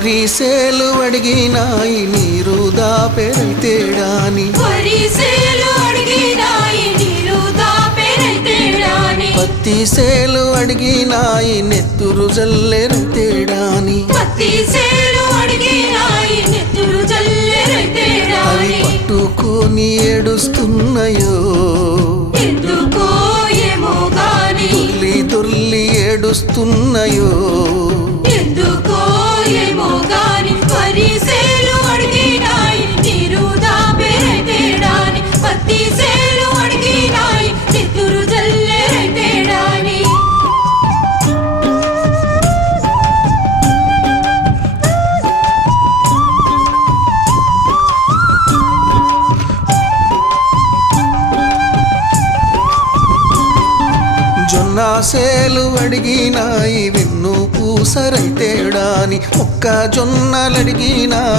వరిసేలు అడిగినాయి నీరు దాపెరైతేడాని పత్తి సేలు అడిగినాయి నెత్తురు జల్లెరైతేడాని అవి పట్టుకొని ఏడుస్తున్నాయో దొర్లి దొర్లి ఏడుస్తున్నాయో జొన్నాసేలు అడిగినాయి వెన్ను పూసరైతేడాని మొక్కజొన్నలు అడిగినాయి